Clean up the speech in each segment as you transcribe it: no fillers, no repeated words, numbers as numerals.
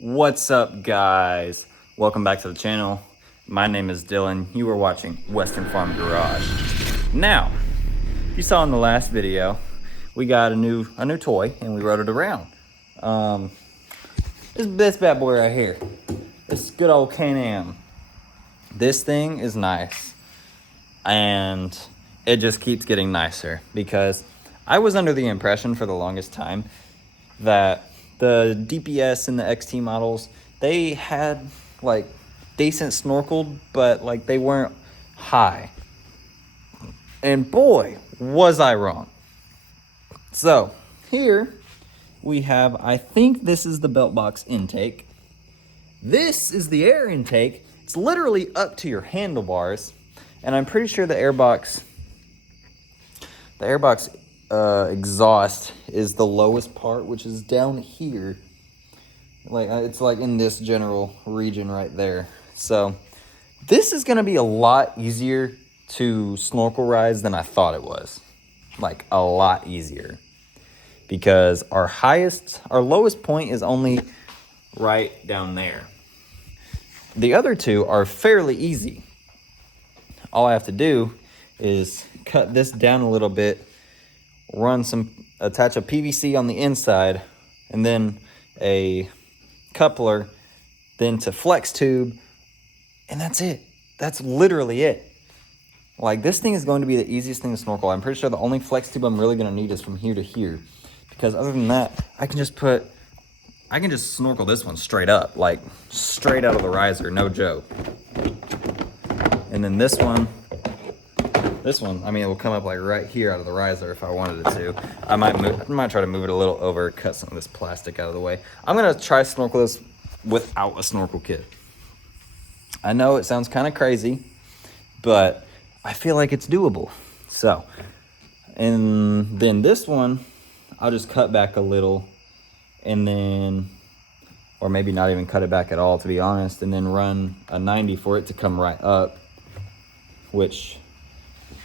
What's up, guys? Welcome back to the channel. My name is Dylan. You are watching Western Farm Garage. Now, if you saw in the last video, we got a new toy and we rode it around. This bad boy right here. This good old Can-Am. This thing is nice, and it just keeps getting nicer because I was under the impression for the longest time that the DPS and the XT models, they had like decent snorkeled, but like they weren't high. And boy, was I wrong. So here we have, I think this is the belt box intake. This is the air intake. It's literally up to your handlebars. And I'm pretty sure the airbox exhaust is the lowest part, which is down here. Like it's like in this general region right there. So this is gonna be a lot easier to snorkel rise than I thought it was. Like a lot easier. Because our lowest point is only right down there. The other two are fairly easy. All I have to do is cut this down a little bit, attach a PVC on the inside, and then a coupler, then to flex tube, and that's it. That's literally it. Like, this thing is going to be the easiest thing to snorkel. I'm pretty sure the only flex tube I'm really gonna need is from here to here, because other than that, I can just snorkel this one straight up, like straight out of the riser, no joke. And then this one, I mean, it will come up like right here out of the riser if I wanted it to. I might try to move it a little over, cut some of this plastic out of the way. I'm gonna try snorkel this without a snorkel kit. I know it sounds kind of crazy, but I feel like it's doable. So, and then this one, I'll just cut back a little, and then, or maybe not even cut it back at all, to be honest, and then run a 90 for it to come right up, which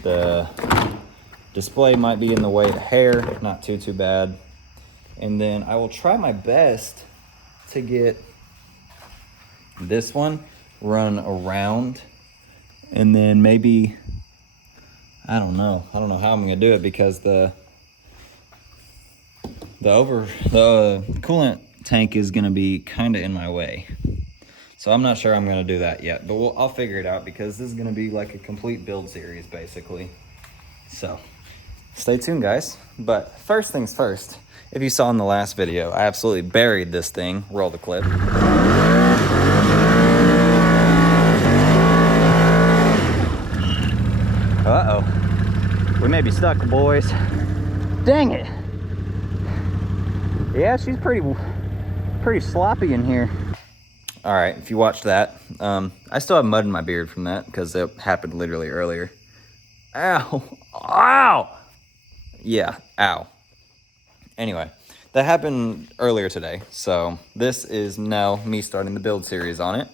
the display might be in the way of the hair, not too bad. And then I will try my best to get this one run around, and then maybe, I don't know how I'm gonna do it, because the coolant tank is gonna be kind of in my way. So I'm not sure I'm gonna do that yet, but I'll figure it out, because this is gonna be like a complete build series basically. So stay tuned, guys. But first things first, if you saw in the last video, I absolutely buried this thing. Roll the clip. Uh-oh, we may be stuck, boys. Dang it. Yeah, she's pretty sloppy in here. All right, if you watched that, I still have mud in my beard from that, because it happened literally earlier. Ow, ow. Yeah, ow. Anyway, that happened earlier today, so this is now me starting the build series on it.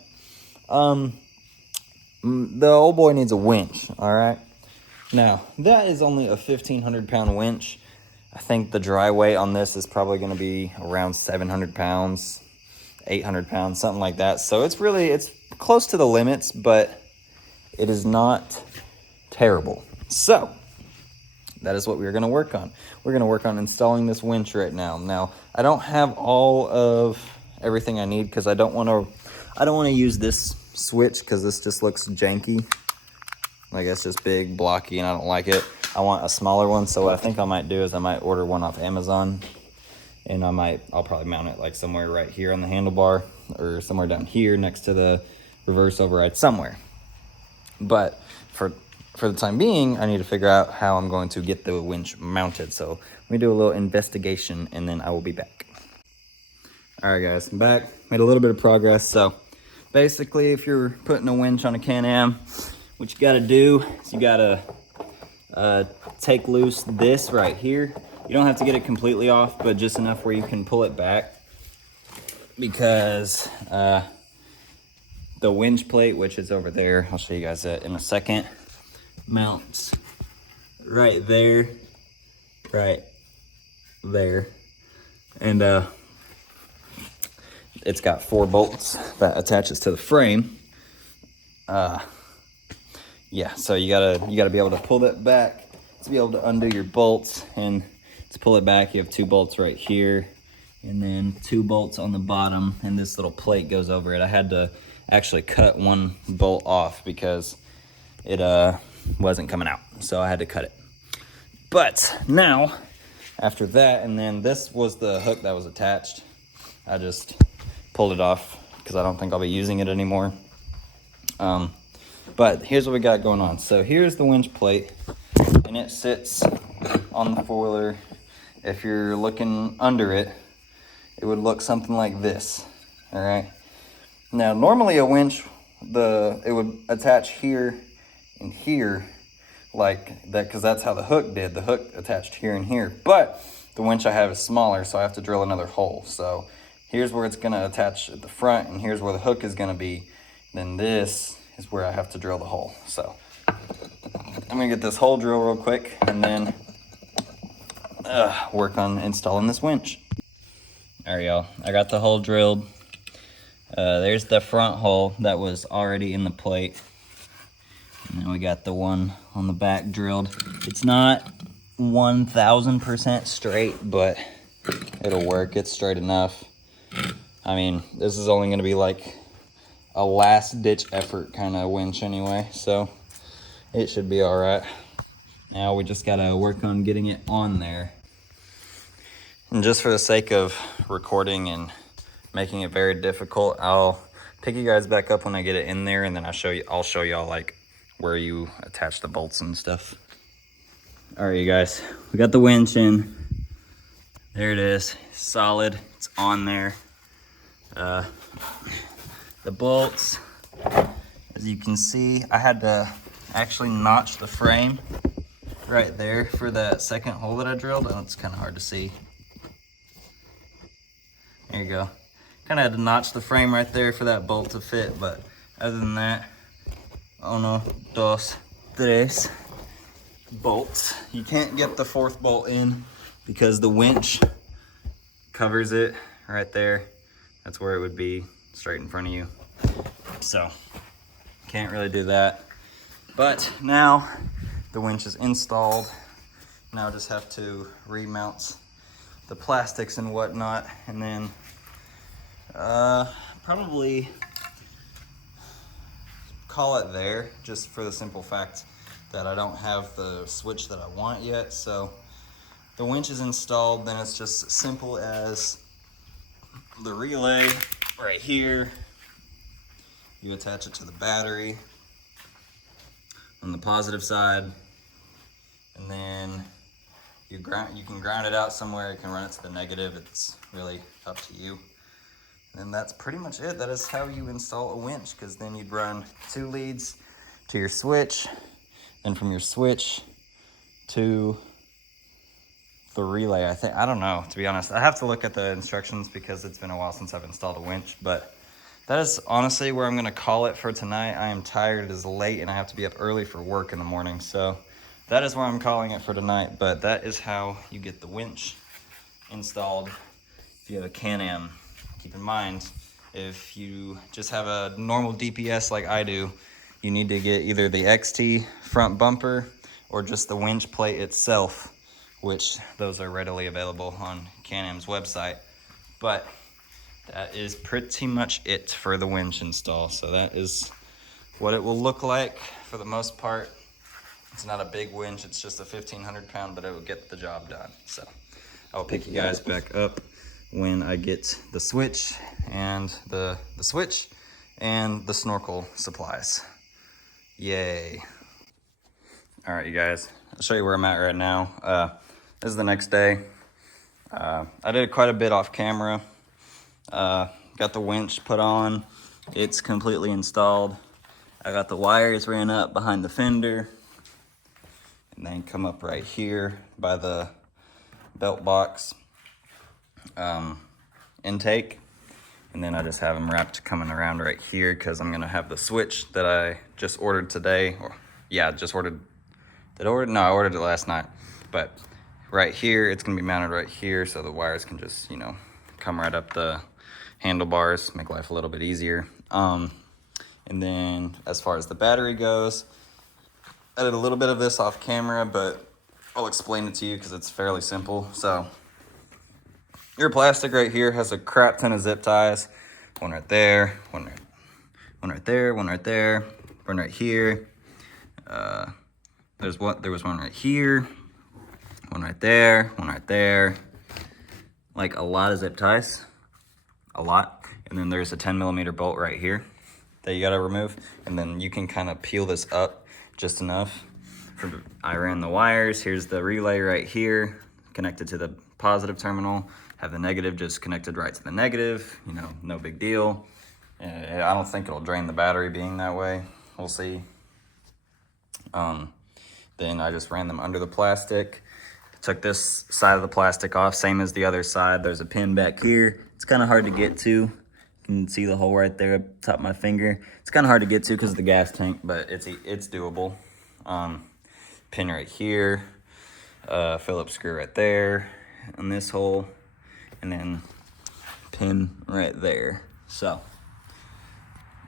The old boy needs a winch, all right? Now, that is only a 1,500-pound winch. I think the dry weight on this is probably gonna be around 700 pounds, 800 pounds, something like that. So it's close to the limits, but it is not terrible. So that is what we're gonna work on. We're gonna work on installing this winch right now. Now, I don't have all of everything I need, because I don't wanna use this switch, because this just looks janky. Like, it's just big, blocky, and I don't like it. I want a smaller one, so what I think I might do is I might order one off Amazon, and I'll probably mount it like somewhere right here on the handlebar, or somewhere down here next to the reverse override somewhere. But for the time being, I need to figure out how I'm going to get the winch mounted. So let me do a little investigation, and then I will be back. All right, guys, I'm back. Made a little bit of progress. So basically, if you're putting a winch on a Can-Am, what you gotta do is you gotta take loose this right here. You don't have to get it completely off, but just enough where you can pull it back, because the winch plate, which is over there, I'll show you guys that in a second, mounts right there, and it's got 4 bolts that attaches to the frame. Yeah, so you gotta be able to pull that back to be able to undo your bolts, and to pull it back you have 2 bolts right here and then 2 bolts on the bottom, and this little plate goes over it. I had to actually cut 1 bolt off because it wasn't coming out, so I had to cut it. But now after that, and then this was the hook that was attached, I just pulled it off because I don't think I'll be using it anymore. But here's what we got going on. So here's the winch plate, and it sits on the foiler. If you're looking under it, it would look something like this. All right. Now, normally a winch, it would attach here and here like that, because that's how the hook did. The hook attached here and here. But the winch I have is smaller, so I have to drill another hole. So here's where it's going to attach at the front, and here's where the hook is going to be. Then this is where I have to drill the hole. So I'm going to get this hole drill real quick, and then work on installing this winch. All right, y'all, I got the hole drilled. There's the front hole that was already in the plate. And then we got the one on the back drilled. It's not 1000% straight, but it'll work. It's straight enough. I mean, this is only gonna be like a last ditch effort kind of winch anyway, so it should be all right. Now we just gotta work on getting it on there. And just for the sake of recording and making it very difficult, I'll pick you guys back up when I get it in there, and then I'll show y'all like where you attach the bolts and stuff. All right, you guys, we got the winch in. There it is, solid, it's on there. The bolts, as you can see, I had to actually notch the frame right there for that second hole that I drilled. Oh, it's kind of hard to see. There you go. Kind of had to notch the frame right there for that bolt to fit, but other than that, 1, 2, 3 bolts. You can't get the 4th bolt in because the winch covers it right there. That's where it would be, straight in front of you. So, can't really do that. But now the winch is installed. Now I just have to remount the plastics and whatnot, and then probably call it there, just for the simple fact that I don't have the switch that I want yet. So the winch is installed, then it's just as simple as the relay right here. You attach it to the battery on the positive side, and then you can ground it out somewhere. You can run it to the negative. It's really up to you. And that's pretty much it. That is how you install a winch, because then you'd run 2 leads to your switch, and from your switch to the relay. I don't know, to be honest. I have to look at the instructions because it's been a while since I've installed a winch, but that is honestly where I'm gonna call it for tonight. I am tired, it is late, and I have to be up early for work in the morning. So that is where I'm calling it for tonight, but that is how you get the winch installed if you have a Can-Am. Keep in mind, if you just have a normal DPS like I do, you need to get either the XT front bumper or just the winch plate itself, which those are readily available on Can-Am's website. But that is pretty much it for the winch install. So that is what it will look like for the most part. It's not a big winch, it's just a 1,500 pound, but it will get the job done. So I'll pick you guys back up when I get the switch and the Snorkel Supplies. Yay. All right, you guys, I'll show you where I'm at right now. This is the next day. I did quite a bit off camera. Got the winch put on. It's completely installed. I got the wires ran up behind the fender, and then come up right here by the belt box intake, and then I just have them wrapped coming around right here because I'm gonna have the switch that I just ordered today. I ordered it last night, but right here it's gonna be mounted right here, so the wires can just, you know, come right up the handlebars, make life a little bit easier. And then as far as the battery goes, I did a little bit of this off camera, but I'll explain it to you because it's fairly simple. So your plastic right here has a crap ton of zip ties. One right there, one right there, one right there, one right here. There was one right here, one right there, one right there. Like a lot of zip ties, a lot. And then there's a 10mm bolt right here that you gotta remove. And then you can kind of peel this up just enough. I ran the wires. Here's the relay right here, connected to the positive terminal. Have the negative just connected right to the negative. You know, no big deal. I don't think it'll drain the battery being that way. We'll see. Then I just ran them under the plastic. Took this side of the plastic off, same as the other side. There's a pin back here. It's kind of hard to get to. You can see the hole right there up top of my finger. It's kind of hard to get to because of the gas tank, but it's doable. Pin right here, Phillips screw right there on this hole, and then pin right there. So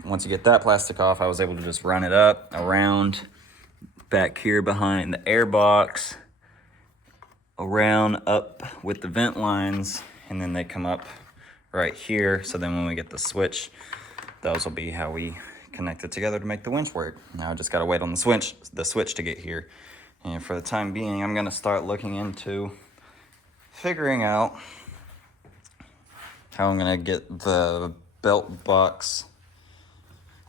once you get that plastic off, I was able to just run it up around back here behind the air box, around up with the vent lines, and then they come up right here. So then when we get the switch, those will be how we connect it together to make the winch work. Now I just gotta wait on the switch to get here. And for the time being, I'm gonna start looking into figuring out how I'm gonna get the belt box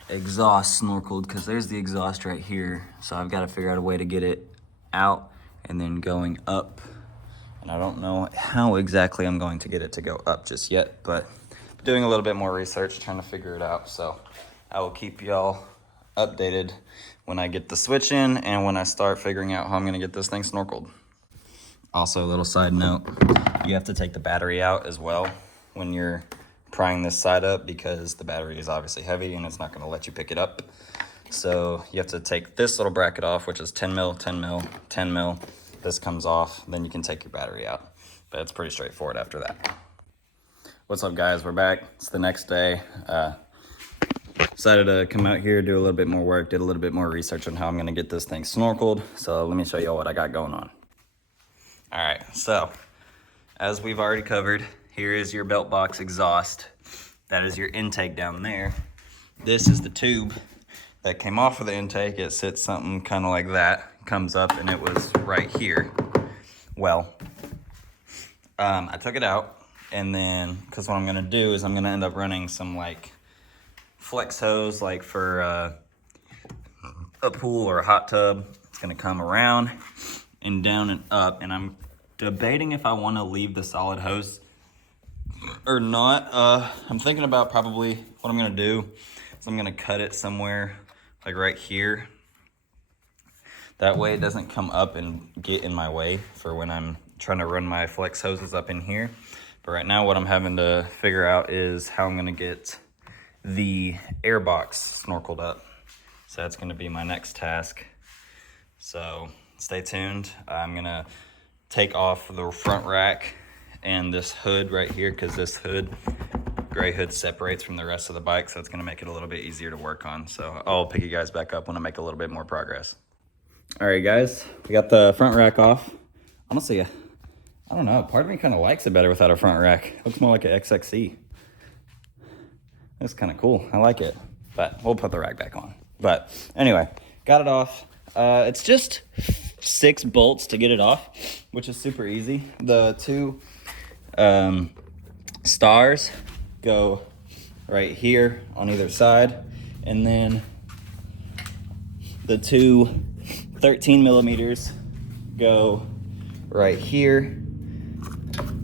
exhaust snorkeled, because there's the exhaust right here. So I've got to figure out a way to get it out and then going up. And I don't know how exactly I'm going to get it to go up just yet, but doing a little bit more research, trying to figure it out. So I will keep y'all updated when I get the switch in and when I start figuring out how I'm gonna get this thing snorkeled. Also, a little side note, you have to take the battery out as well when you're prying this side up, because the battery is obviously heavy and it's not gonna let you pick it up. So you have to take this little bracket off, which is 10 mil, 10 mil, 10 mil. This comes off, then you can take your battery out. But it's pretty straightforward after that. What's up, guys? We're back. It's the next day. Decided to come out here, do a little bit more work, did a little bit more research on how I'm gonna get this thing snorkeled. So let me show you what I got going on. All right, so as we've already covered, here is your belt box exhaust. That is your intake down there. This is the tube that came off of the intake. It sits something kind of like that, comes up, and it was right here. Well, I took it out, and then, because what I'm gonna do is I'm gonna end up running some like flex hose, like for a pool or a hot tub. It's gonna come around and down and up, and I'm debating if I wanna leave the solid hose or not. I'm thinking about probably what I'm gonna do is I'm gonna cut it somewhere like right here. That way it doesn't come up and get in my way for when I'm trying to run my flex hoses up in here. But right now what I'm having to figure out is how I'm gonna get the air box snorkeled up. So that's gonna be my next task. So stay tuned. I'm gonna take off the front rack and this hood right here, because this gray hood separates from the rest of the bike, so it's gonna make it a little bit easier to work on. So I'll pick you guys back up when I make a little bit more progress. All right, guys, we got the front rack off. Honestly, I don't know, part of me kind of likes it better without a front rack. It looks more like an XXE. That's kind of cool, I like it, but we'll put the rack back on. But anyway, got it off. It's just 6 bolts to get it off, which is super easy. The 2 stars go right here on either side, and then the 2 13mm go right here.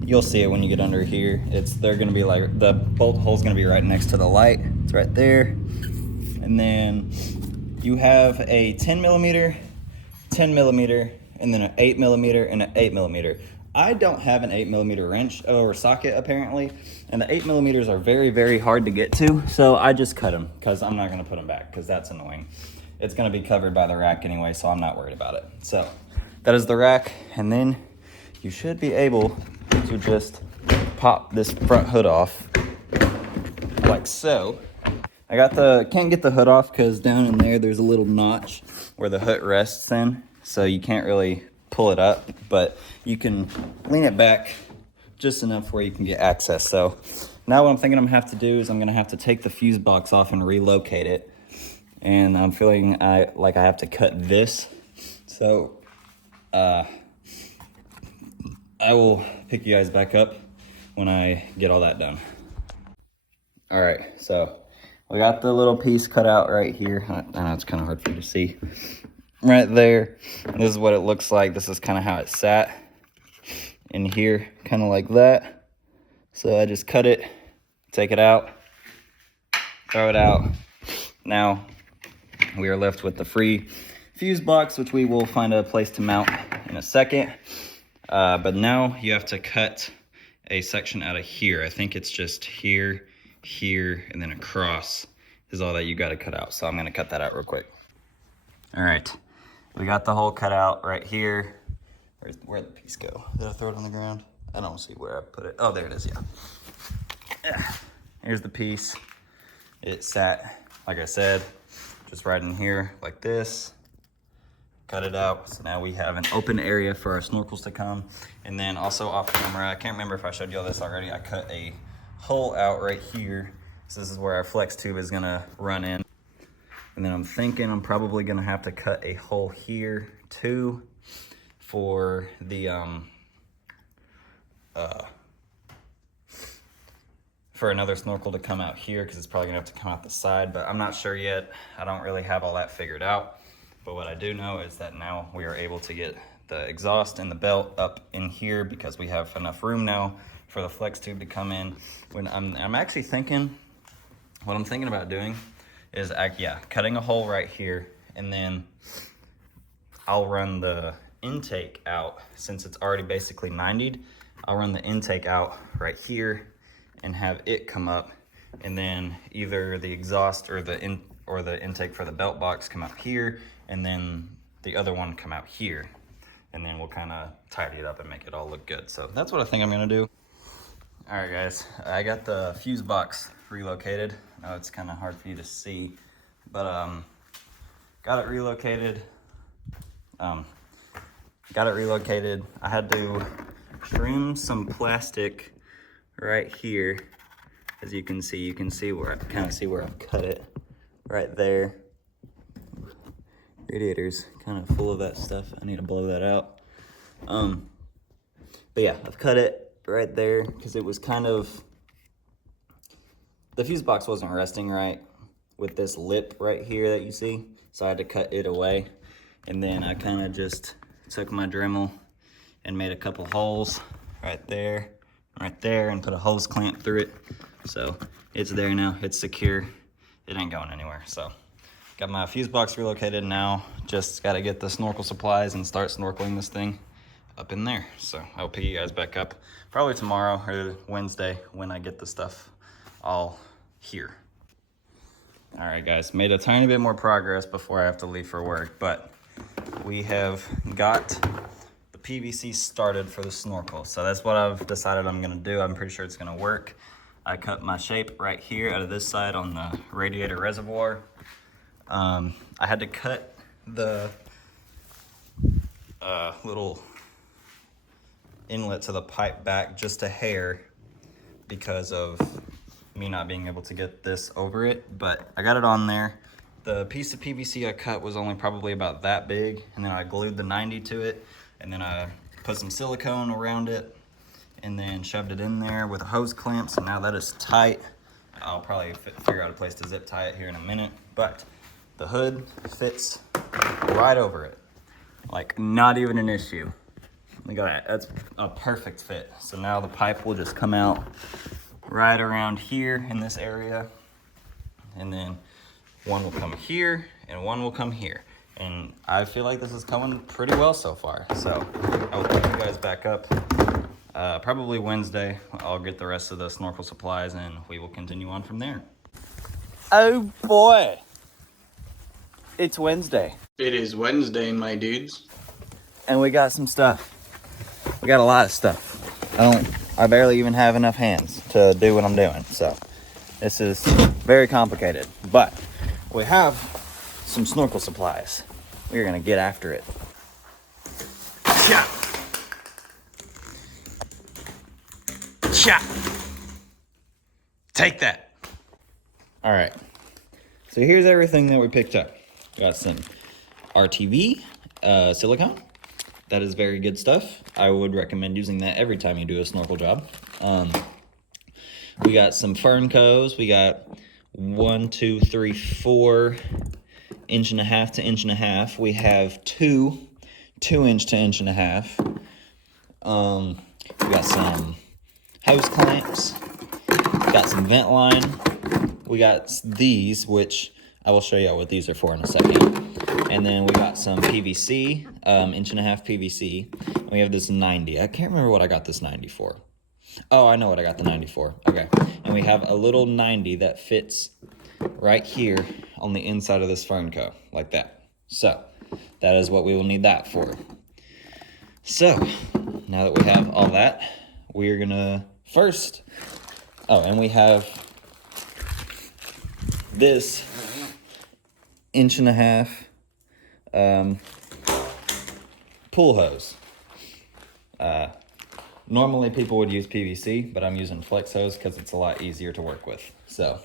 You'll see it when you get under here. They're gonna be like, the bolt hole's gonna be right next to the light. It's right there. And then you have a 10mm, 10mm, and then an 8mm and an 8mm. I don't have an 8mm wrench or socket apparently, and the 8mm are very, very hard to get to. So I just cut them because I'm not gonna put them back because that's annoying. It's gonna be covered by the rack anyway, so I'm not worried about it. So that is the rack, and then you should be able to just pop this front hood off like so. I got can't get the hood off because down in there's a little notch where the hood rests in, so you can't really pull it up, but you can lean it back just enough where you can get access. So now what I'm thinking I'm gonna have to do is I'm gonna have to take the fuse box off and relocate it. And I'm feeling like I have to cut this. So I will pick you guys back up when I get all that done. All right, so we got the little piece cut out right here. I know it's kind of hard for you to see. Right there, this is what it looks like. This is kind of how it sat in here, kind of like that. So I just cut it, take it out, throw it out. Now we are left with the free fuse box, which we will find a place to mount in a second. But now you have to cut a section out of here. I think it's just here, here, and then across is all that you got to cut out. So I'm gonna cut that out real quick. All right, we got the hole cut out right here. Where'd the piece go? Did I throw it on the ground? I don't see where I put it. Oh, there it is, yeah. Here's the piece. It sat, like I said, just right in here like this. Cut it out. So now we have an open area for our snorkels to come. And then also off camera, I can't remember if I showed you all this already, I cut a hole out right here. So this is where our flex tube is gonna run in. And then I'm thinking I'm probably gonna have to cut a hole here too for the for another snorkel to come out here, because it's probably gonna have to come out the side, but I'm not sure yet. I don't really have all that figured out. But what I do know is that now we are able to get the exhaust and the belt up in here because we have enough room now for the flex tube to come in. When I'm actually thinking, what I'm thinking about doing is, cutting a hole right here, and then I'll run the intake out. Since it's already basically 90'd, I'll run the intake out right here and have it come up, and then either the exhaust or the intake for the belt box come up here, and then the other one come out here, and then we'll kind of tidy it up and make it all look good. So that's what I think I'm gonna do. All right, guys, I got the fuse box relocated. I know it's kind of hard for you to see, but got it relocated. I had to trim some plastic right here. As you can see where I've cut it right there. Radiator's kind of full of that stuff. I need to blow that out. But yeah, I've cut it right there because it was kind of, the fuse box wasn't resting right with this lip right here that you see. So I had to cut it away. And then I kind of just took my Dremel and made a couple holes right there, and put a hose clamp through it. So it's there now, it's secure. It ain't going anywhere. So got my fuse box relocated now. Just got to get the Snorkel Supplies and start snorkeling this thing up in there. So I'll pick you guys back up probably tomorrow or Wednesday when I get the stuff all here. All right, guys, made a tiny bit more progress before I have to leave for work, but we have got the PVC started for the snorkel. So that's what I've decided I'm gonna do. I'm pretty sure it's gonna work. I cut my shape right here out of this side on the radiator reservoir. I had to cut the little inlet to the pipe back just a hair because of me not being able to get this over it, but I got it on there. The piece of PVC I cut was only probably about that big, and then I glued the 90 to it, and then I put some silicone around it, and then shoved it in there with a hose clamp, so now that is tight. I'll probably figure out a place to zip tie it here in a minute, but the hood fits right over it. Like, not even an issue. Look at that, that's a perfect fit. So now the pipe will just come out right around here in this area, and then one will come here and one will come here. And I feel like this is coming pretty well so far. So I will pick you guys back up probably Wednesday. I'll get the rest of the Snorkel Supplies and we will continue on from there. Oh boy, it's Wednesday. It is Wednesday, my dudes. And we got some stuff. We got a lot of stuff. I barely even have enough hands to do what I'm doing. So This is very complicated, but we have some snorkel supplies. We're gonna get after it. Cha! Cha! Take that. All right, so here's everything that we picked up. Got some RTV silicone. That is very good stuff. I would recommend using that every time you do a snorkel job. We got some Fernco's. We got 1, 2, 3, 4 1.5 to 1.5 inches. We have 2 2-inch to 1.5 inches. We got some hose clamps. We got some vent line. We got these, which I will show you what these are for in a second. And then we got some PVC, 1.5 inch PVC. And we have this 90. I can't remember what I got this 90 for. Oh, I know what I got the 90 for. Okay. And we have a little 90 that fits right here on the inside of this Fernco, like that. So that is what we will need that for. So now that we have all that, we're gonna first, oh, and we have this 1.5 inch pool hose. Normally people would use PVC, but I'm using flex hose because it's a lot easier to work with. So,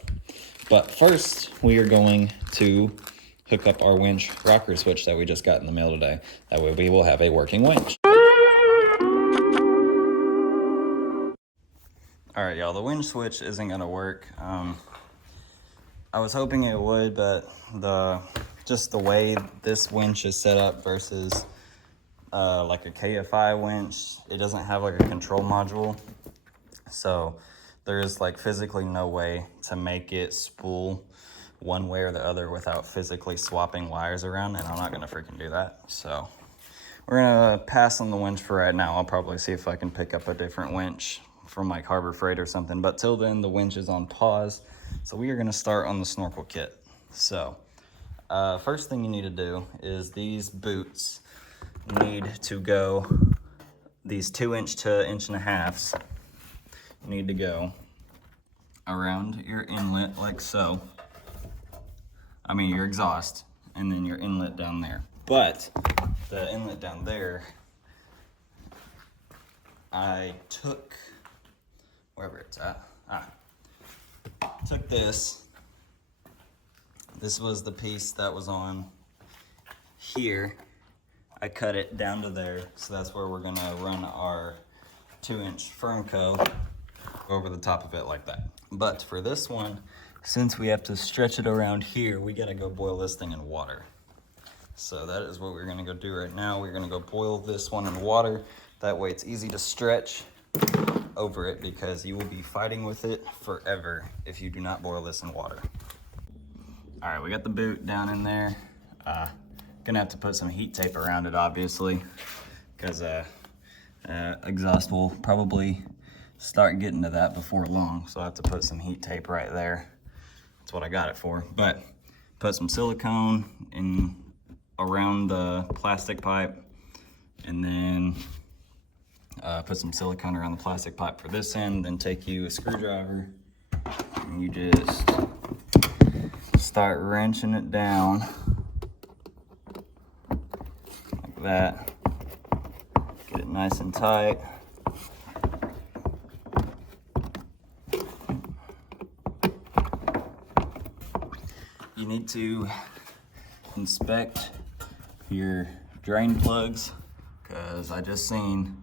but first we are going to hook up our winch rocker switch that we just got in the mail today. That way we will have a working winch. All right, y'all, the winch switch isn't gonna work. I was hoping it would, but just the way this winch is set up versus like a KFI winch, it doesn't have like a control module. So there's like physically no way to make it spool one way or the other without physically swapping wires around, and I'm not gonna freaking do that. So we're gonna pass on the winch for right now. I'll probably see if I can pick up a different winch from like Harbor Freight or something, but till then the winch is on pause. So we are gonna start on the snorkel kit. So first thing you need to do is these boots need to go, these 2 inch to 1.5 inches need to go around your inlet like so. I mean your exhaust, and then your inlet down there. But the inlet down there, I took, wherever it's at, took this. This was the piece that was on here. I cut it down to there, so that's where we're gonna run our 2-inch Fernco over the top of it like that. But for this one, since we have to stretch it around here, we gotta go boil this thing in water. So that is what we're gonna go do right now. We're gonna go boil this one in water. That way it's easy to stretch over it, because you will be fighting with it forever if you do not boil this in water. All right, we got the boot down in there. Gonna have to put some heat tape around it, obviously, because exhaust will probably start getting to that before long. So I have to put some heat tape right there. That's what I got it for. But put some silicone in around the plastic pipe, and then put some silicone around the plastic pipe for this end. Then take you a screwdriver and you just start wrenching it down like that. Get it nice and tight. You need to inspect your drain plugs, because I just seen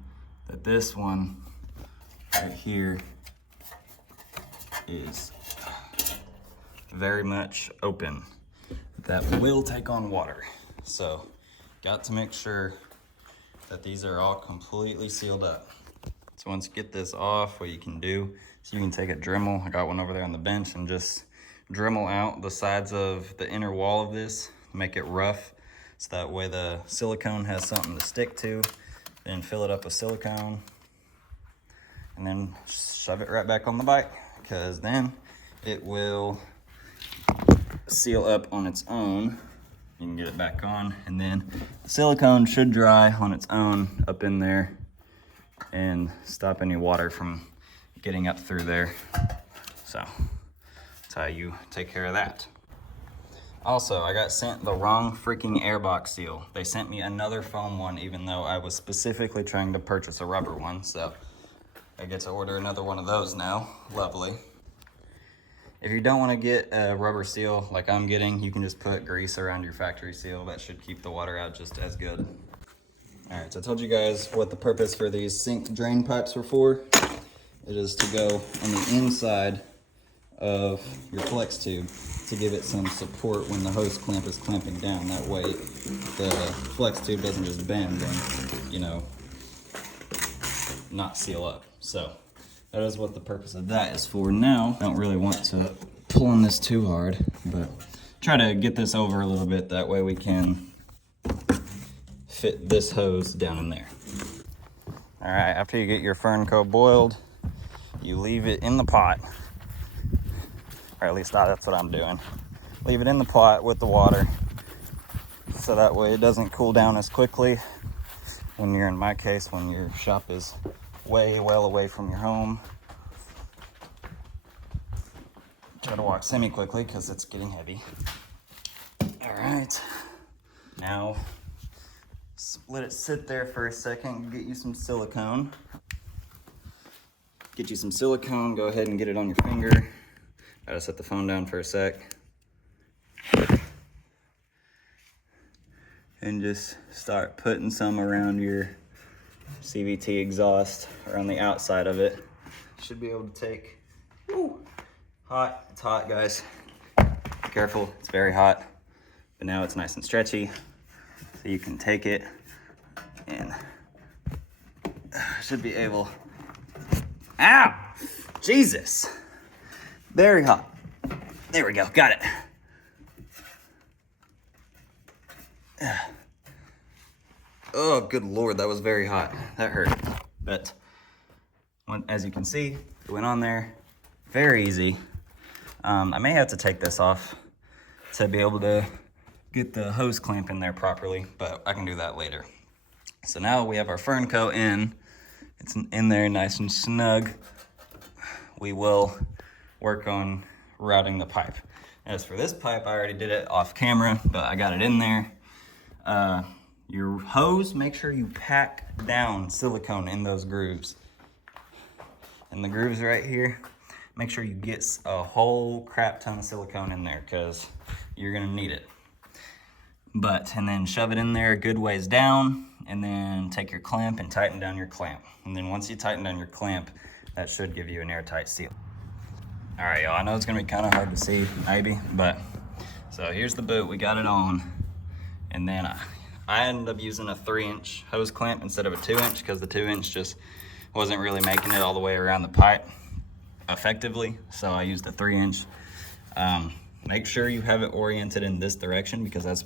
that this one right here is very much open. That will take on water. So got to make sure that these are all completely sealed up. So once you get this off, what you can do is you can take a Dremel. I got one over there on the bench, and just Dremel out the sides of the inner wall of this, make it rough, so that way the silicone has something to stick to. Then fill it up with silicone, and then shove it right back on the bike, because then it will seal up on its own. You can get it back on, and then the silicone should dry on its own up in there and stop any water from getting up through there. So That's how you take care of that. Also, I got sent the wrong freaking airbox seal. They sent me another foam one, even though I was specifically trying to purchase a rubber one, so I get to order another one of those now. Lovely. If you don't want to get a rubber seal like I'm getting, you can just put grease around your factory seal. That should keep the water out just as good. All right, so I told you guys what the purpose for these sink drain pipes were for. It is to go on the inside of your flex tube to give it some support when the hose clamp is clamping down. That way the flex tube doesn't just bend and, you know, not seal up. So that is what the purpose of that is for. Now, I don't really want to pull on this too hard, but try to get this over a little bit. That way we can fit this hose down in there. All right, after you get your fern coat boiled, you leave it in the pot, or at least that's what I'm doing. Leave it in the pot with the water, so that way it doesn't cool down as quickly when you're, in my case, when your shop is way well away from your home. Try to walk semi-quickly because it's getting heavy. All right, now let it sit there for a second, get you some silicone. Get you some silicone, go ahead and get it on your finger. Gotta set the phone down for a sec. And just start putting some around your CVT exhaust or on the outside of it. Should be able to take, woo, hot, it's hot guys. Be careful, it's very hot. But now it's nice and stretchy. So you can take it and should be able, ow, Jesus. Very hot. There we go, got it. Oh, good Lord, that was very hot. That hurt. But as you can see, it went on there very easy. I may have to take this off to be able to get the hose clamp in there properly, but I can do that later. So now we have our fern coat in. It's in there nice and snug. We will work on routing the pipe. As for this pipe, I already did it off camera, but I got it in there. Your hose, make sure you pack down silicone in those grooves. And the grooves right here, make sure you get a whole crap ton of silicone in there because you're gonna need it. And then shove it in there a good ways down, and then take your clamp and tighten down your clamp. And then once you tighten down your clamp, that should give you an airtight seal. All right, y'all, I know it's gonna be kind of hard to see, maybe, but so here's the boot, we got it on. And then I ended up using a 3-inch hose clamp instead of a 2-inch because the 2-inch just wasn't really making it all the way around the pipe effectively. So I used a 3-inch. Make sure you have it oriented in this direction because that's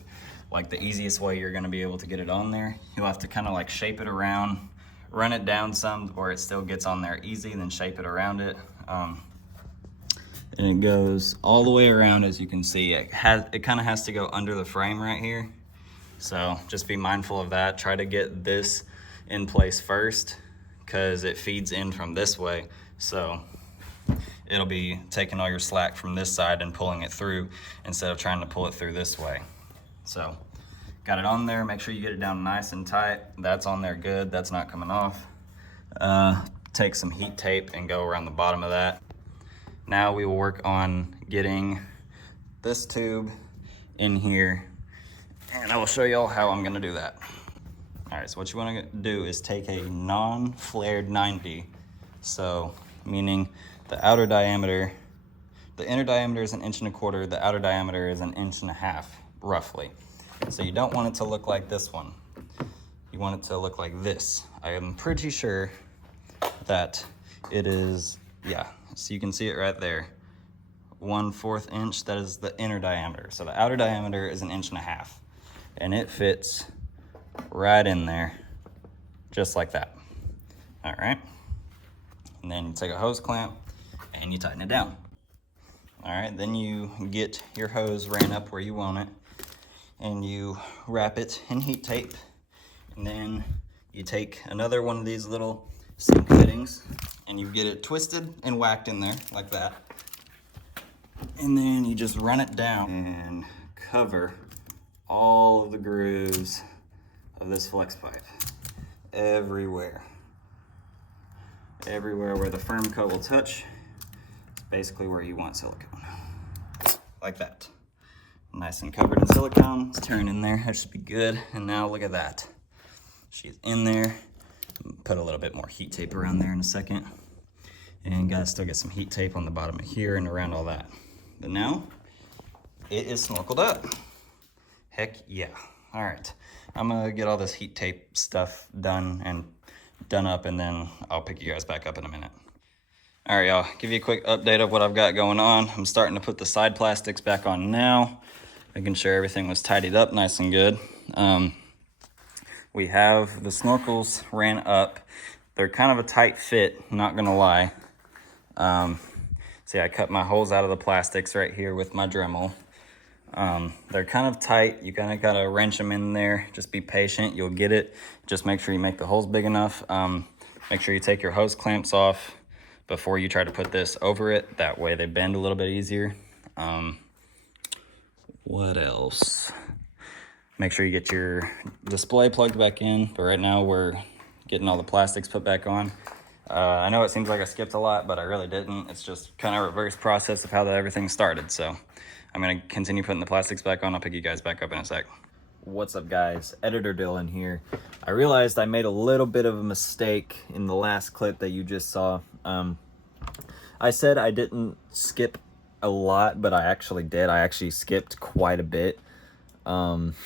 like the easiest way you're gonna be able to get it on there. You'll have to kind of like shape it around, run it down some where it still gets on there easy, and then shape it around it. And it goes all the way around. As you can see, it kind of has to go under the frame right here. So just be mindful of that. Try to get this in place first because it feeds in from this way. So it'll be taking all your slack from this side and pulling it through instead of trying to pull it through this way. So got it on there. Make sure you get it down nice and tight. That's on there good. That's not coming off. Take some heat tape and go around the bottom of that. Now we will work on getting this tube in here, and I will show y'all how I'm gonna do that. All right, so what you wanna do is take a non-flared 90. So, meaning the outer diameter, the inner diameter is 1.25 inches, the outer diameter is 1.5 inches, roughly. So you don't want it to look like this one. You want it to look like this. I am pretty sure that it is, yeah, so you can see it right there. 1/4 inch, that is the inner diameter. So the outer diameter is 1.5 inches, and it fits right in there, just like that. All right, and then you take a hose clamp and you tighten it down. All right, then you get your hose ran up where you want it, and you wrap it in heat tape, and then you take another one of these little sink fittings and you get it twisted and whacked in there like that. And then you just run it down and cover all of the grooves of this flex pipe. Everywhere. Everywhere where the firm coat will touch, it's basically where you want silicone. Like that. Nice and covered in silicone. Let's turn in there, that should be good. And now look at that. She's in there. Put a little bit more heat tape around there in a second. And gotta still get some heat tape on the bottom of here and around all that. But now, it is snorkeled up. Heck yeah. All right, I'm gonna get all this heat tape stuff done up, and then I'll pick you guys back up in a minute. All right, y'all, give you a quick update of what I've got going on. I'm starting to put the side plastics back on now, making sure everything was tidied up nice and good. We have the snorkels ran up. They're kind of a tight fit, not gonna lie. See, I cut my holes out of the plastics right here with my Dremel. They're kind of tight. You kind of gotta wrench them in there. Just be patient, you'll get it. Just make sure you make the holes big enough. Make sure you take your hose clamps off before you try to put this over it. That way they bend a little bit easier. What else? Make sure you get your display plugged back in. But right now we're getting all the plastics put back on. I know it seems like I skipped a lot, but I really didn't. It's just kind of a reverse process of how everything started. So I'm gonna continue putting the plastics back on. I'll pick you guys back up in a sec. What's up, guys? Editor Dylan here. I realized I made a little bit of a mistake in the last clip that you just saw. I said I didn't skip a lot, but I actually did. I actually skipped quite a bit. That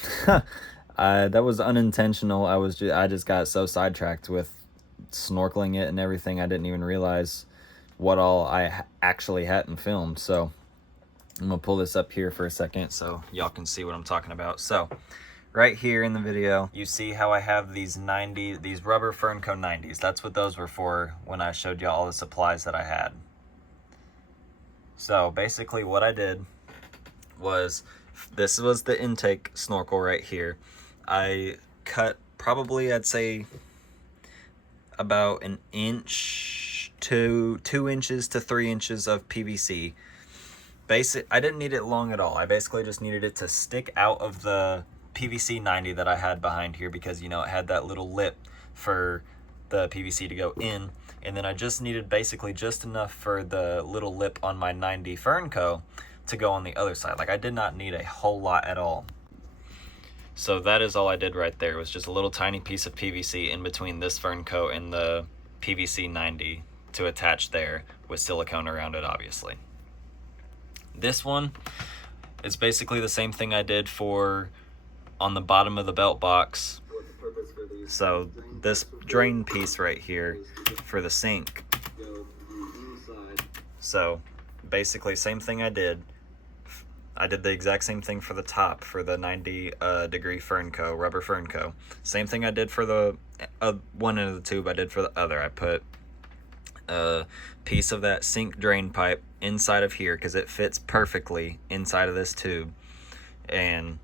was unintentional. I just got so sidetracked with snorkeling it and everything. I didn't even realize what all I actually hadn't filmed. So I'm gonna pull this up here for a second so y'all can see what I'm talking about. So right here in the video, you see how I have these rubber Fern Co 90s. That's what those were for when I showed y'all all the supplies that I had. So basically what I did was, this was the intake snorkel right here. I cut probably, I'd say, about an inch to 2 inches to 3 inches of PVC. I didn't need it long at all. I basically just needed it to stick out of the PVC 90 that I had behind here, because, you know, it had that little lip for the PVC to go in. And then I just needed basically just enough for the little lip on my 90 Fern Co to go on the other side. Like, I did not need a whole lot at all. So that is all I did right there, was just a little tiny piece of PVC in between this Fern Co and the PVC 90 to attach there with silicone around it, obviously. This one is basically the same thing I did for on the bottom of the belt box. So this drain piece right here for the sink. So basically same thing I did. I did the exact same thing for the top for the 90 degree Fern Co, rubber Fern Co. Same thing I did for the one end of the tube, I did for the other. I put a piece of that sink drain pipe inside of here because it fits perfectly inside of this tube. And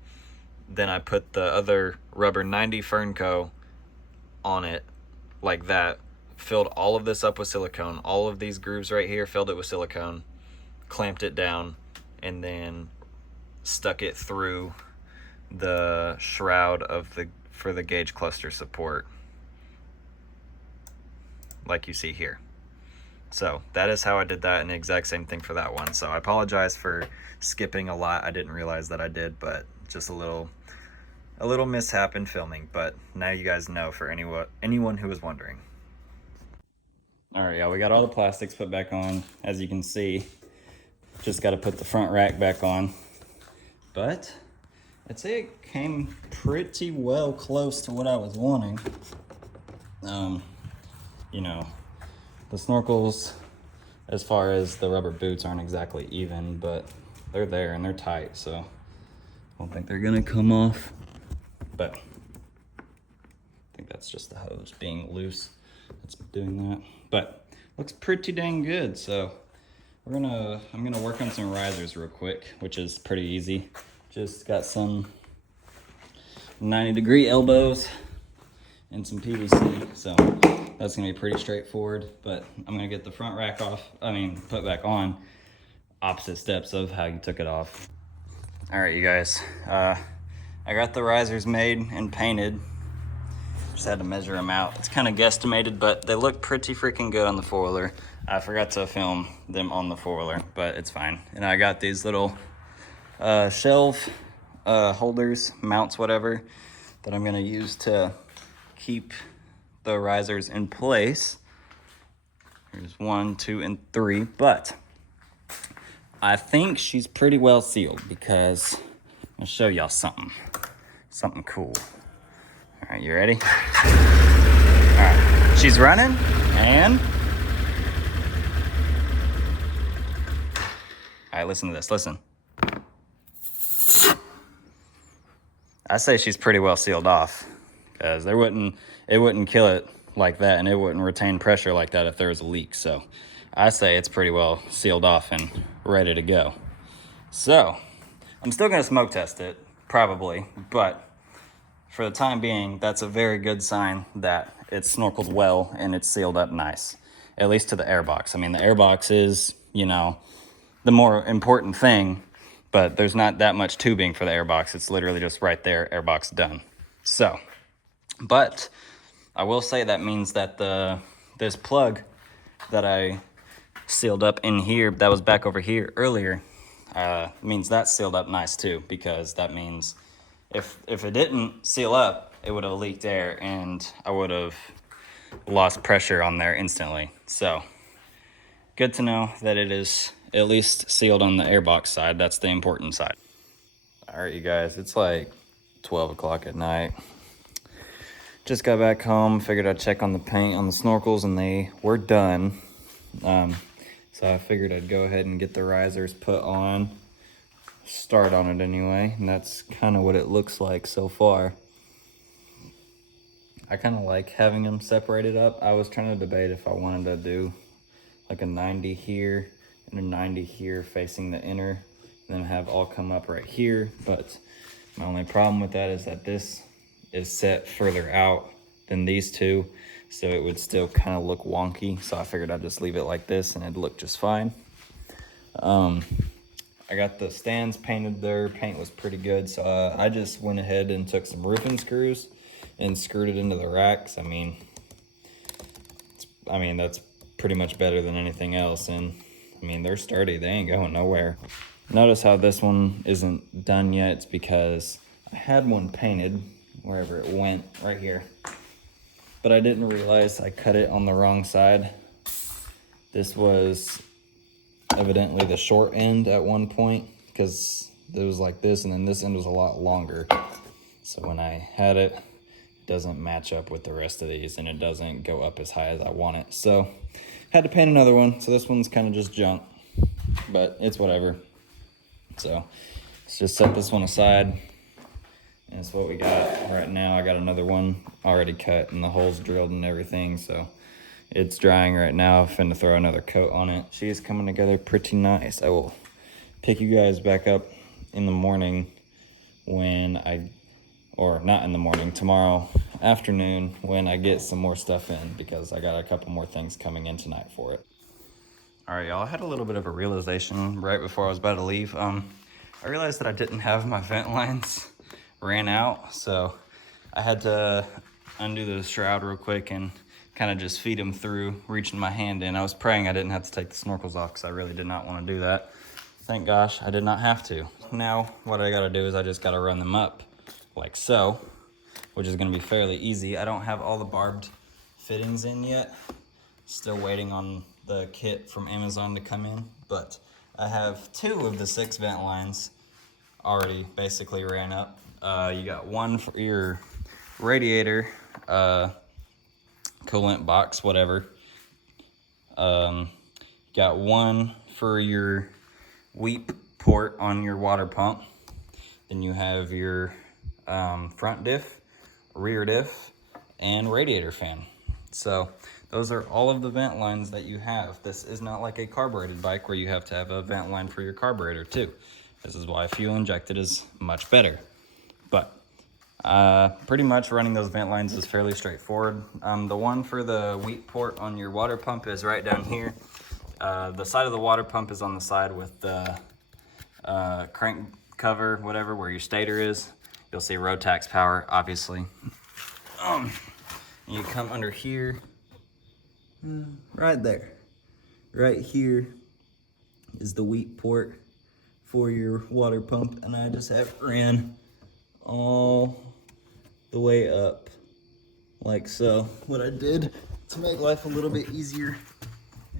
then I put the other rubber 90 Fern Co on it like that. Filled all of this up with silicone. All of these grooves right here, filled it with silicone. Clamped it down and then stuck it through the shroud of for the gauge cluster support, like you see here. So that is how I did that, and the exact same thing for that one. So I apologize for skipping a lot. I didn't realize that I did, but just a little mishap in filming. But now you guys know, for anyone who was wondering. All right, yeah, we got all the plastics put back on. As you can see, just got to put the front rack back on. But I'd say it came pretty well close to what I was wanting. You know, the snorkels, as far as the rubber boots, aren't exactly even, but they're there and they're tight, so I don't think they're gonna come off. But I think that's just the hose being loose that's doing that. But looks pretty dang good. So I'm gonna work on some risers real quick, which is pretty easy. Just got some 90-degree elbows and some PVC, so that's gonna be pretty straightforward. But I'm gonna get the front rack put back on. opposite steps of how you took it off. All right, you guys, I got the risers made and painted. Just had to measure them out. It's kind of guesstimated, but they look pretty freaking good on the four-wheeler. I forgot to film them on the four-wheeler, but it's fine. And I got these little shelf holders, mounts, whatever, that I'm gonna use to keep the risers in place. Here's 1, 2, and 3, but I think she's pretty well sealed because I'll show y'all something cool. All right, you ready? All right, she's running, and all right, listen to this, listen. I say she's pretty well sealed off because it wouldn't kill it like that, and it wouldn't retain pressure like that if there was a leak. So I say it's pretty well sealed off and ready to go. So I'm still gonna smoke test it, probably, but for the time being, that's a very good sign that it's snorkeled well and it's sealed up nice, at least to the airbox. I mean, the airbox is, you know, the more important thing, but there's not that much tubing for the airbox. It's literally just right there, airbox done. So, but I will say that means that this plug that I sealed up in here, that was back over here earlier, means that's sealed up nice too, because that means if it didn't seal up, it would have leaked air and I would have lost pressure on there instantly. So good to know that it is at least sealed on the airbox side. That's the important side. All right, you guys, it's like 12 o'clock at night. Just got back home, figured I'd check on the paint on the snorkels, and they were done. So I figured I'd go ahead and get the risers put on, start on it anyway, and that's kind of what it looks like so far. I kind of like having them separated up. I was trying to debate if I wanted to do like a 90 here and a 90 here facing the inner, and then have all come up right here. But my only problem with that is that this is set further out than these two, so it would still kind of look wonky. So I figured I'd just leave it like this and it'd look just fine. I got the stands painted. Their paint was pretty good, so I just went ahead and took some roofing screws and screwed it into the racks. I mean, that's pretty much better than anything else, and I mean, they're sturdy. They ain't going nowhere. Notice how this one isn't done yet. It's because I had one painted wherever it went, right here, but I didn't realize I cut it on the wrong side. This was evidently the short end at one point, because it was like this, and then this end was a lot longer. So when I had it, it doesn't match up with the rest of these, and it doesn't go up as high as I want it. So had to paint another one. So this one's kind of just junk, but it's whatever. So let's just set this one aside. And that's what we got right now. I got another one already cut and the holes drilled and everything. So it's drying right now. I'm finna throw another coat on it. She is coming together pretty nice. I will pick you guys back up in the morning or not in the morning, tomorrow afternoon when I get some more stuff in, because I got a couple more things coming in tonight for it. All right, y'all, I had a little bit of a realization right before I was about to leave. I realized that I didn't have my vent lines ran out, so I had to undo the shroud real quick and kind of just feed them through, reaching my hand in. I was praying I didn't have to take the snorkels off because I really did not want to do that. Thank gosh I did not have to. Now what I gotta do is I just gotta run them up like so, which is gonna be fairly easy. I don't have all the barbed fittings in yet. Still waiting on the kit from Amazon to come in, but I have 2 of the 6 vent lines already basically ran up. You got one for your radiator, coolant box, whatever. Got one for your weep port on your water pump. Then you have your front diff, rear diff, and radiator fan. So those are all of the vent lines that you have. This is not like a carbureted bike where you have to have a vent line for your carburetor too. This is why fuel injected is much better. But pretty much running those vent lines is fairly straightforward. The one for the weep port on your water pump is right down here. The side of the water pump is on the side with the crank cover, whatever, where your stator is. You'll see Rotax power, obviously. You come under here, right there. Right here is the weak port for your water pump, and I just have it ran all the way up like so. What I did to make life a little bit easier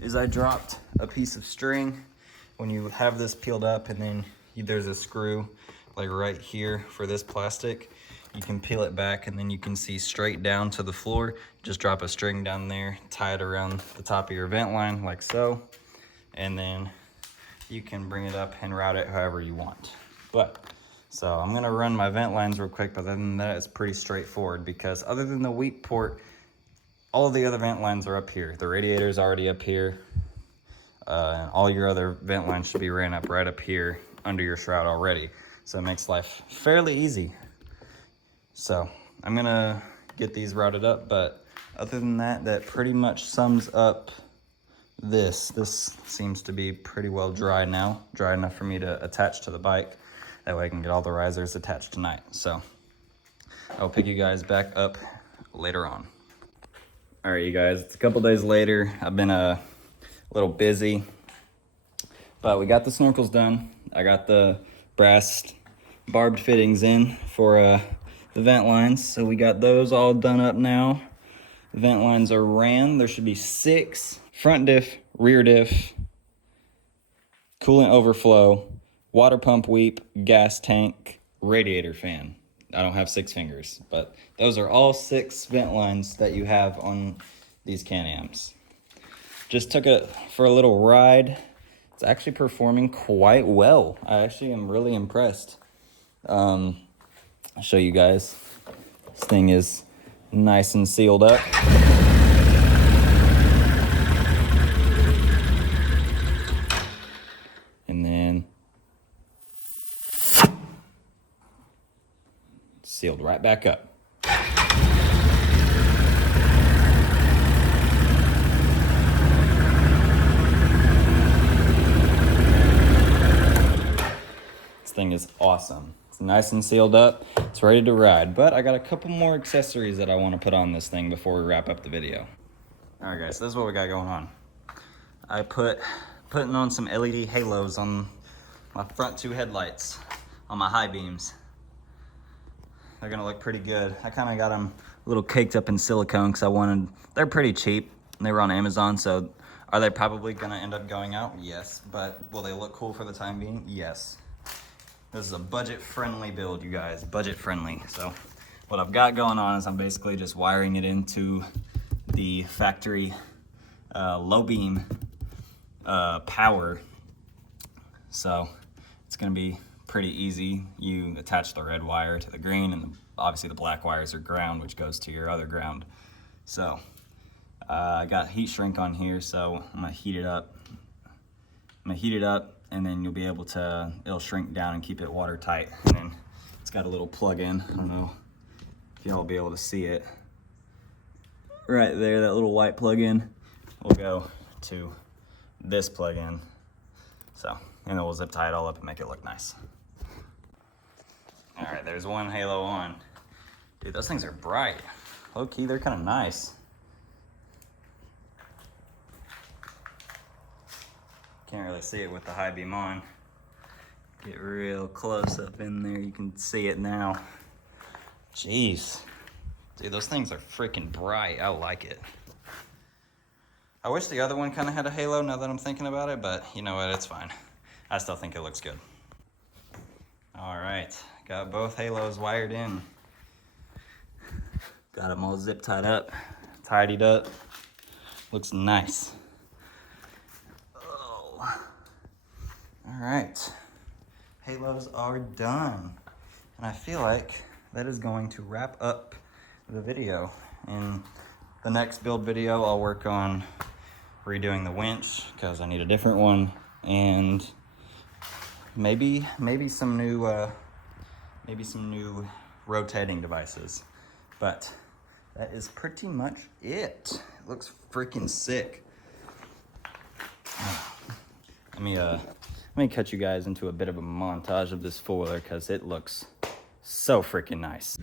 is I dropped a piece of string. When you have this peeled up, and then there's a screw like right here for this plastic, you can peel it back and then you can see straight down to the floor. Just drop a string down there, tie it around the top of your vent line like so, and then you can bring it up and route it however you want. So I'm gonna run my vent lines real quick, but other than that, it's pretty straightforward, because other than the weak port, all of the other vent lines are up here. The radiator's already up here, and all your other vent lines should be ran up right up here under your shroud already. So it makes life fairly easy. So I'm gonna get these routed up, but other than that, that pretty much sums up this. This seems to be pretty well dry now, dry enough for me to attach to the bike. That way I can get all the risers attached tonight. So I'll pick you guys back up later on. All right, you guys, it's a couple days later. I've been a little busy, but we got the snorkels done. I got the brass barbed fittings in for the vent lines. So we got those all done up now. The vent lines are ran. There should be 6 front diff, rear diff, coolant overflow, water pump weep, gas tank, radiator fan. I don't have 6 fingers, but those are all 6 vent lines that you have on these Can-Ams. Just took it for a little ride. It's actually performing quite well. I actually am really impressed. I'll show you guys. This thing is nice and sealed up. And then sealed right back up. This thing is awesome. It's nice and sealed up. It's ready to ride, but I got a couple more accessories that I want to put on this thing before we wrap up the video. All right, guys, so this is what we got going on. I putting on some LED halos on my front 2 headlights on my high beams. They're gonna look pretty good. I kind of got them a little caked up in silicone because they're pretty cheap. They were on Amazon, so are they probably gonna end up going out? Yes, but will they look cool for the time being? Yes. This is a budget-friendly build, you guys, budget-friendly. So what I've got going on is I'm basically just wiring it into the factory low beam power. So it's gonna be pretty easy. You attach the red wire to the green, and obviously the black wires are ground, which goes to your other ground. So I got heat shrink on here, so I'm gonna heat it up. And then you'll be able to, it'll shrink down and keep it watertight. And then it's got a little plug-in. I don't know if y'all will be able to see it. Right there, that little white plug-in will go to this plug-in. So, and then we'll zip tie it all up and make it look nice. All right, there's one halo on. Dude, those things are bright. Low-key, they're kind of nice. Can't really see it with the high beam on. Get real close up in there, you can see it now. Jeez. Dude, those things are freaking bright. I like it. I wish the other one kind of had a halo now that I'm thinking about it, but you know what, it's fine. I still think it looks good. All right, got both halos wired in. Got them all zip tied up, tidied up. Looks nice. All right, halos are done. And I feel like that is going to wrap up the video. In the next build video, I'll work on redoing the winch because I need a different one, and maybe some new rotating devices. But that is pretty much it. It looks freaking sick. Let me cut you guys into a bit of a montage of this foiler because it looks so freaking nice.